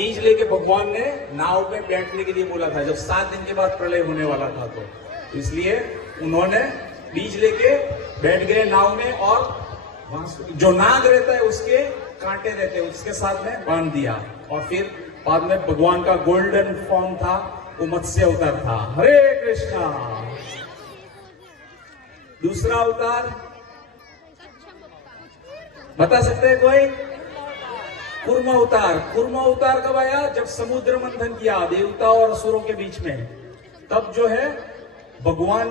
बीज लेके भगवान ने नाव में बैठने के लिए बोला था, जब 7 दिन के बाद प्रलय होने वाला था। तो इसलिए उन्होंने बीज लेके बैठ गए नाव में, और जो नाग रहता है उसके कांटे रहते हैं, उसके साथ में बांध दिया। और फिर बाद में भगवान का गोल्डन फॉर्म था, वो मत्स्य अवतार था। हरे कृष्णा। दूसरा अवतार बता सकते हैं कोई? कूर्म अवतार। कूर्म अवतार कब आया? जब समुद्र मंथन किया देवता और असुरों के बीच में, तब जो है भगवान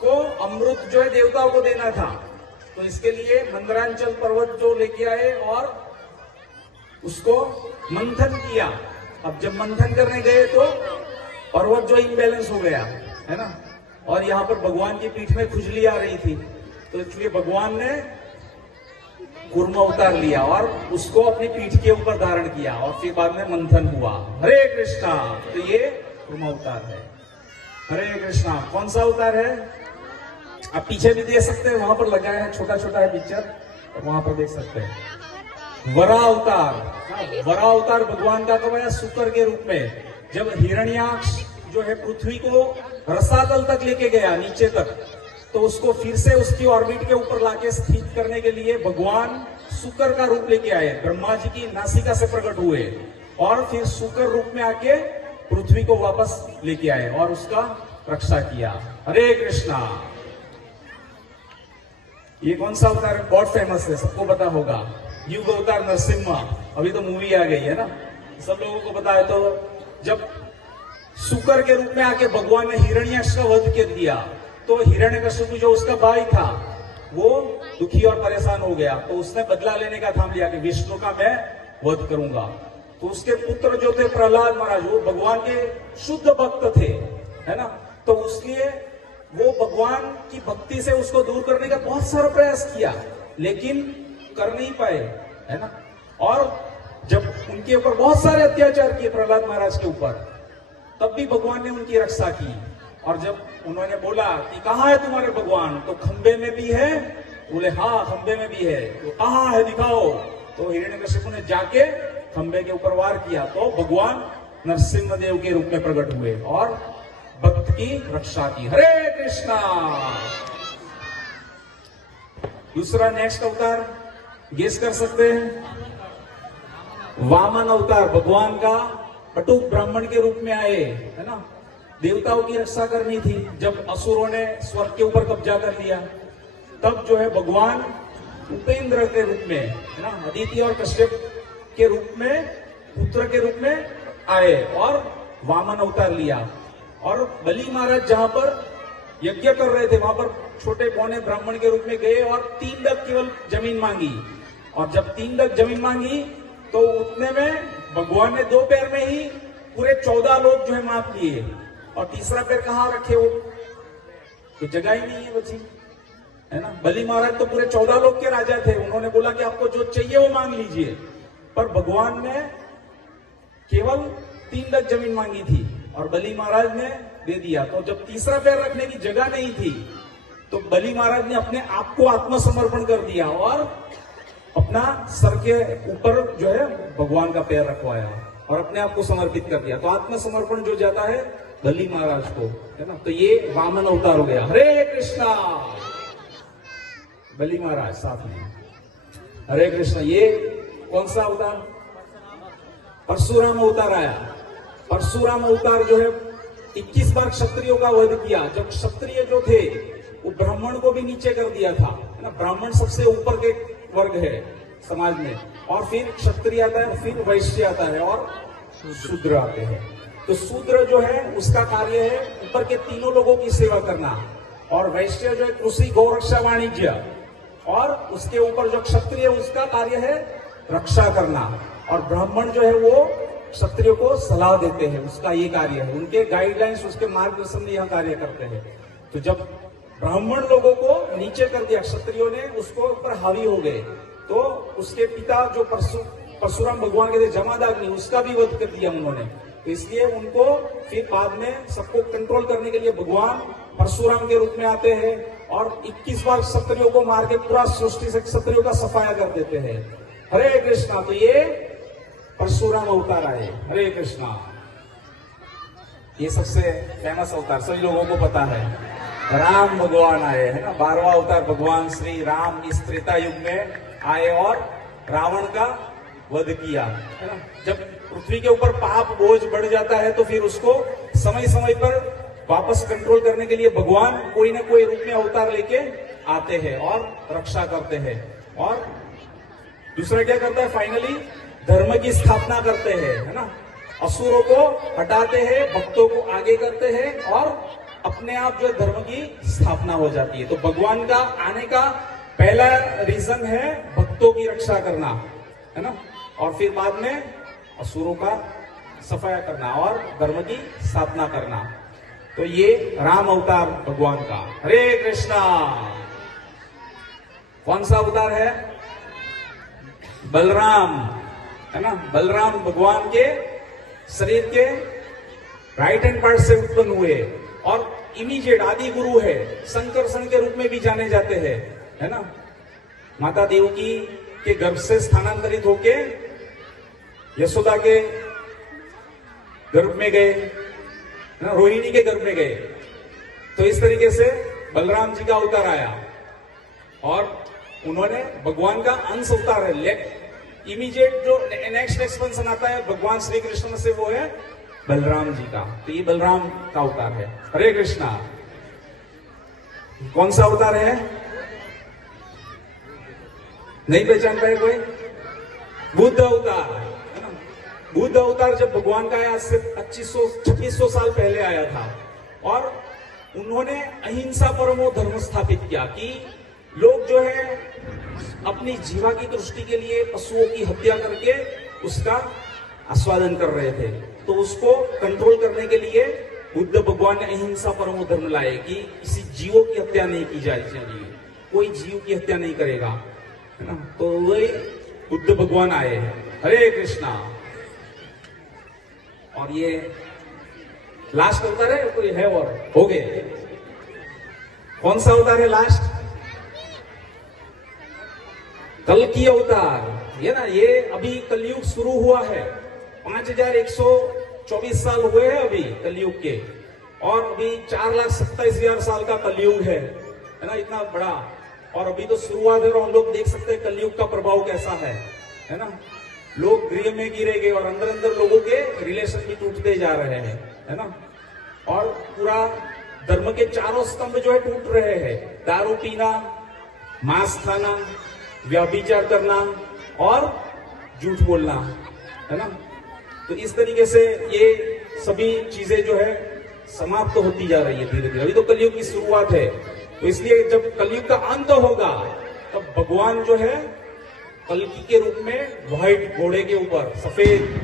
को अमृत जो है देवताओं को देना था। तो इसके लिए मंदरांचल पर्वत जो लेके आए और उसको मंथन किया। अब जब मंथन करने गए तो पर्वत जो इम्बैलेंस हो गया है ना, और यहाँ पर भगवान की पीठ में खुजली आ रही थी, तो इसलिए भगवान ने कूर्म अवतार लिया और उसको अपनी पीठ के ऊपर धारण किया, और फिर बाद में मंथन हुआ। हरे कृष्णा। तो ये कूर्म अवतार है। हरे कृष्णा। कौन सा अवतार है? आप पीछे भी देख सकते हैं, वहां पर लगाया है, छोटा छोटा है पिक्चर, और वहां पर देख सकते हैं। वरा अवतार। वरा अवतार भगवान का कब आया? शुक्र के रूप में। जब हिरण्याक्ष जो है पृथ्वी को रसातल तक लेके गया, नीचे तक, तो उसको फिर से उसकी ऑर्बिट के ऊपर लाके स्थित करने के लिए भगवान शुक्र का रूप लेके आए। ब्रह्मा जी की नासिका से प्रकट हुए और फिर शुक्र रूप में आके पृथ्वी को वापस लेके आए और उसका रक्षा किया। हरे कृष्णा। ये कौन सा अवतार है? बहुत फेमस है, सबको पता होगा। युग अवतार नरसिम्हा। अभी तो मूवी आ गई है ना, सब लोगों को पता है। तो जब शुक्र के रूप में आके भगवान ने हिरण्याक्ष का वध कर दिया, तो हिरण्यकशिपु जो उसका भाई था वो दुखी और परेशान हो गया, तो उसने बदला लेने का ठान लिया कि विष्णु का मैं वध करूंगा। तो उसके पुत्र जो थे प्रहलाद महाराज, वो भगवान के शुद्ध भक्त थे, है ना। तो उसलिए वो भगवान की भक्ति से उसको दूर करने का बहुत सारा प्रयास किया, लेकिन कर नहीं पाए, है ना। और जब उनके ऊपर बहुत सारे अत्याचार किए प्रहलाद महाराज के ऊपर, तब भी भगवान ने उनकी रक्षा की। और जब उन्होंने बोला कि कहाँ है तुम्हारे भगवान, तो खंबे में भी है। बोले हाँ खंबे में भी है। तो कहाँ है दिखाओ। तो हिरण्यकशिपु ने जाके खंबे के ऊपर वार किया, तो भगवान नरसिम्हा देव के रूप में प्रकट हुए और भक्त की रक्षा की। हरे कृष्णा। दूसरा नेक्स्ट अवतार गेस कर सकते हैं? वामन अवतार। भगवान का बटुक ब्राह्मण के रूप में आए, है ना। देवताओं की रक्षा करनी थी। जब असुरों ने स्वर्ग के ऊपर कब्जा कर लिया, तब जो है भगवान उपेंद्र के रूप में, है ना, अदिति और कश्यप के रूप में, पुत्र के रूप में आए और वामन अवतार लिया। और बलि महाराज जहां पर यज्ञ कर रहे थे, वहां पर छोटे पौने ब्राह्मण के रूप में गए और 3 डग केवल जमीन मांगी। और जब 3 डग जमीन मांगी, तो उतने में भगवान ने 2 पैर में ही पूरे 14 लोग जो है माप लिए। और तीसरा पैर कहाँ रखे? वो तो जगह ही नहीं है बची, है ना। बलि महाराज तो पूरे 14 लोग के राजा थे, उन्होंने बोला कि आपको जो चाहिए वो मांग लीजिए, पर भगवान ने केवल 3 डग जमीन मांगी थी और बलि महाराज ने दे दिया। तो जब तीसरा पैर रखने की जगह नहीं थी, तो बलि महाराज ने अपने आप को आत्मसमर्पण कर दिया और अपना सर के ऊपर जो है भगवान का पैर रखवाया और अपने आप को समर्पित कर दिया। तो आत्मसमर्पण जो जाता है बलि महाराज को, है ना। तो ये वामन अवतार हो गया। हरे कृष्णा। बलि महाराज साथ में। हरे कृष्णा। ये कौन सा अवतार? परशुराम अवतार आया। परशुराम अवतार जो है 21 बार क्षत्रियों का वध किया। जब क्षत्रिय जो थे वो ब्राह्मण को भी नीचे कर दिया था, है ना। ब्राह्मण सबसे ऊपर के वर्ग है समाज में, और फिर क्षत्रिय आता है, फिर वैश्य आता है और शूद्र आते हैं। तो शूद्र जो है उसका कार्य है ऊपर के तीनों लोगों की सेवा करना, और वैश्य जो है कृषि गौरक्षा वाणिज्य, और उसके ऊपर जो क्षत्रिय उसका कार्य है रक्षा करना, और ब्राह्मण जो है वो क्षत्रियो को सलाह देते हैं, उसका ये कार्य है। उनके गाइडलाइंस, उसके मार्गदर्शन में यह कार्य करते हैं। तो जब ब्राह्मण लोगों को नीचे कर दिया क्षत्रियों ने, उसको ऊपर हावी हो गए, तो उसके पिता जो परशुराम भगवान के थे जमादाग्नि, उसका भी वध कर दिया उन्होंने। तो इसलिए उनको फिर बाद में सबको कंट्रोल करने के लिए भगवान परशुराम के रूप में आते हैं और 21 बार क्षत्रियों को मार के पूरा सृष्टि से क्षत्रियों का सफाया कर देते हैं। हरे कृष्णा। तो ये परशुराम अवतार आए। हरे कृष्णा। ये सबसे फेमस अवतार सभी लोगों को पता है। राम भगवान आए, है ना। 12वां अवतार भगवान श्री राम इस त्रेता युग में आए और रावण का वध किया, है ना। जब पृथ्वी के ऊपर पाप बोझ बढ़ जाता है तो फिर उसको समय समय पर वापस कंट्रोल करने के लिए भगवान कोई ना कोई रूप में अवतार लेके आते हैं और रक्षा करते हैं। और दूसरा क्या करता है, फाइनली धर्म की स्थापना करते हैं, है ना। असुरों को हटाते हैं, भक्तों को आगे करते हैं और अपने आप जो धर्म की स्थापना हो जाती है। तो भगवान का आने का पहला रीजन है भक्तों की रक्षा करना, है ना। और फिर बाद में असुरों का सफाया करना और धर्म की स्थापना करना। तो ये राम अवतार भगवान का। हरे कृष्णा। कौन सा अवतार है? बलराम, है ना। बलराम भगवान के शरीर के राइट हैंड पार्ट से उत्पन्न हुए और इमीडिएट आदि गुरु है, संकर्षण के रूप में भी जाने जाते हैं, है ना। माता देवकी के गर्भ से स्थानांतरित होके यशोदा के गर्भ में गए, ना, रोहिणी के गर्भ में गए। तो इस तरीके से बलराम जी का अवतार आया और उन्होंने भगवान का अंश अवतार है। इमीडिएट जो नेक्स्ट एक्सपेंशन आता है भगवान श्री कृष्ण से, वो है बलराम जी का। तो ये बलराम का अवतार है। हरे कृष्णा। कौन सा अवतार है? नहीं पहचान पाए कोई? बुद्ध अवतार, है ना। बुद्ध अवतार जब भगवान का आया, आज से 2500-2600 साल पहले आया था और उन्होंने अहिंसा परमो धर्म स्थापित किया कि लोग जो है अपनी जीवा की तुष्टि के लिए पशुओं की हत्या करके उसका आस्वादन कर रहे थे। तो उसको कंट्रोल करने के लिए बुद्ध भगवान ने अहिंसा परमो धर्म लाए कि किसी जीवों की हत्या नहीं की जाए चाहिए, कोई जीव की हत्या नहीं करेगा, है ना। तो वही बुद्ध भगवान आए। हरे कृष्णा। और ये लास्ट अवतार है, कोई है और हो गए? कौन सा अवतार है लास्ट? कल्कि अवतार, ये ना। ये अभी कलयुग शुरू हुआ है। 5124 साल हुए हैं अभी कलयुग के और अभी 4,27,000 साल का कलयुग है ना। इतना बड़ा। और अभी तो शुरुआत है और हम लोग देख सकते हैं कलयुग का प्रभाव कैसा है ना। लोग गृह में गिरे गए और अंदर अंदर लोगों के रिलेशन भी टूटते जा रहे हैं, है ना। और पूरा धर्म के चारों स्तंभ जो है टूट रहे हैं। दारू पीना, मांस खाना, व्यभिचार करना और झूठ बोलना, है ना। तो इस तरीके से ये सभी चीजें जो है समाप्त तो होती जा रही है धीरे धीरे। अभी तो कलयुग की शुरुआत है। तो इसलिए जब कलयुग का अंत होगा तब भगवान जो है कल्कि के रूप में व्हाइट घोड़े के ऊपर, सफेद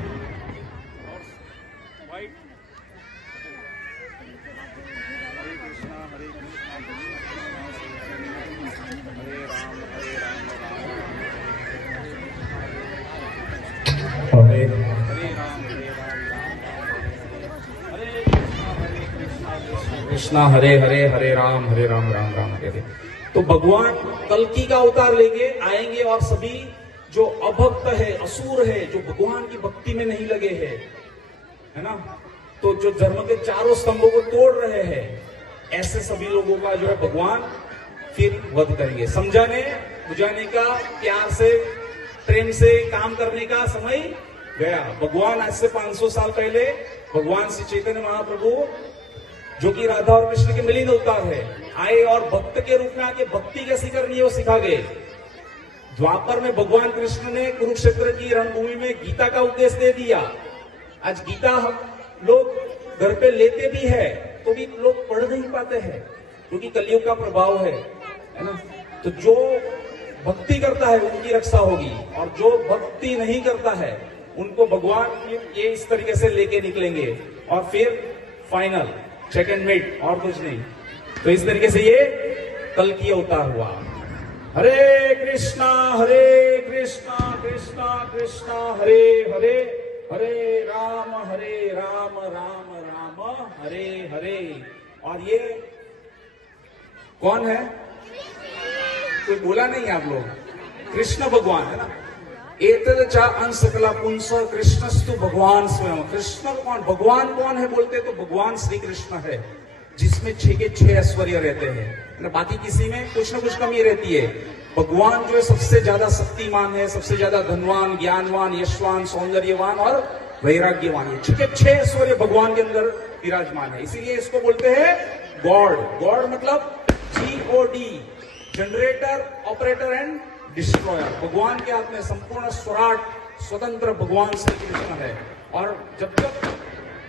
कृष्णा हरे हरे, हरे राम राम राम हरे हरे। तो भगवान कल्कि का अवतार लेके आएंगे और सभी जो अभक्त है, असुर है, जो भगवान की भक्ति में नहीं लगे हैं, है ना, तो जो धर्म के चारों स्तंभों को तोड़ रहे हैं, ऐसे सभी लोगों का जो है भगवान फिर वध करेंगे। समझाने बुझाने का, प्यार से प्रेम से काम करने का समय गया। भगवान आज से 500 साल पहले भगवान श्री चैतन्य महाप्रभु, जो कि राधा और कृष्ण के मिलित अवतार है, आए और भक्त के रूप में आके भक्ति कैसी करनी है वो सिखा गए। द्वापर में भगवान कृष्ण ने कुरुक्षेत्र की रणभूमि में गीता का उपदेश दे दिया। आज गीता हम लोग घर पे लेते भी है तो भी लोग पढ़ नहीं पाते हैं, क्योंकि कलयुग का प्रभाव है ना। तो जो भक्ति करता है उनकी रक्षा होगी और जो भक्ति नहीं करता है उनको भगवान ये इस तरीके से लेके निकलेंगे और फिर फाइनल सेकंड मिड और कुछ नहीं। तो इस तरीके से ये कल्कि अवतार हुआ। हरे कृष्णा कृष्णा कृष्णा हरे हरे, हरे राम राम राम हरे हरे। और ये कौन है? कोई बोला नहीं आप लोग? कृष्ण भगवान, है ना। एतद चा अंश सकला पुंस कृष्णस्तु भगवान स्वयं। कृष्ण कौन, भगवान कौन है बोलते तो भगवान श्री कृष्ण है, जिसमें 6 के 6 ऐश्वर्य रहते हैं, बाकी किसी में कुछ ना कुछ कमी रहती है। भगवान जो है सबसे ज्यादा शक्तिमान है, सबसे ज्यादा धनवान, ज्ञानवान, यशवान, सौंदर्यवान और वैराग्यवान है। 6 के 6 ऐश्वर्य भगवान के अंदर विराजमान है, इसीलिए इसको बोलते हैं गॉड। गॉड मतलब GOD, generator, operator and destroyer. भगवान के हाथ में संपूर्ण स्वराट स्वतंत्र भगवान श्री कृष्ण है, और जब जब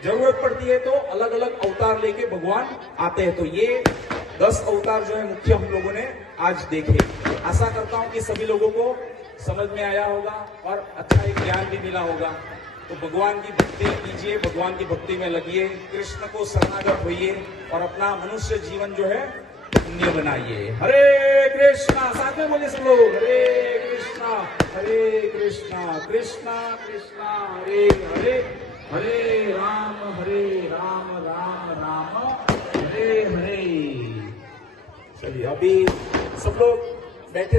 जरूरत पड़ती है तो अलग अलग अवतार लेके भगवान आते हैं। तो ये 10 अवतार जो है मुख्य हम लोगों ने आज देखे। आशा करता हूं कि सभी लोगों को समझ में आया होगा और अच्छा एक ज्ञान भी मिला होगा। तो भगवान की भक्ति कीजिए, भगवान की भक्ति में लगिए, कृष्ण को शरणागत होइए और अपना मनुष्य जीवन जो है पुण्य बनाइए। हरे कृष्णा, साथ में बोलिए सब लोग, हरे कृष्णा कृष्णा कृष्णा हरे हरे, हरे राम राम राम हरे हरे। चलिए अभी सब लोग बैठे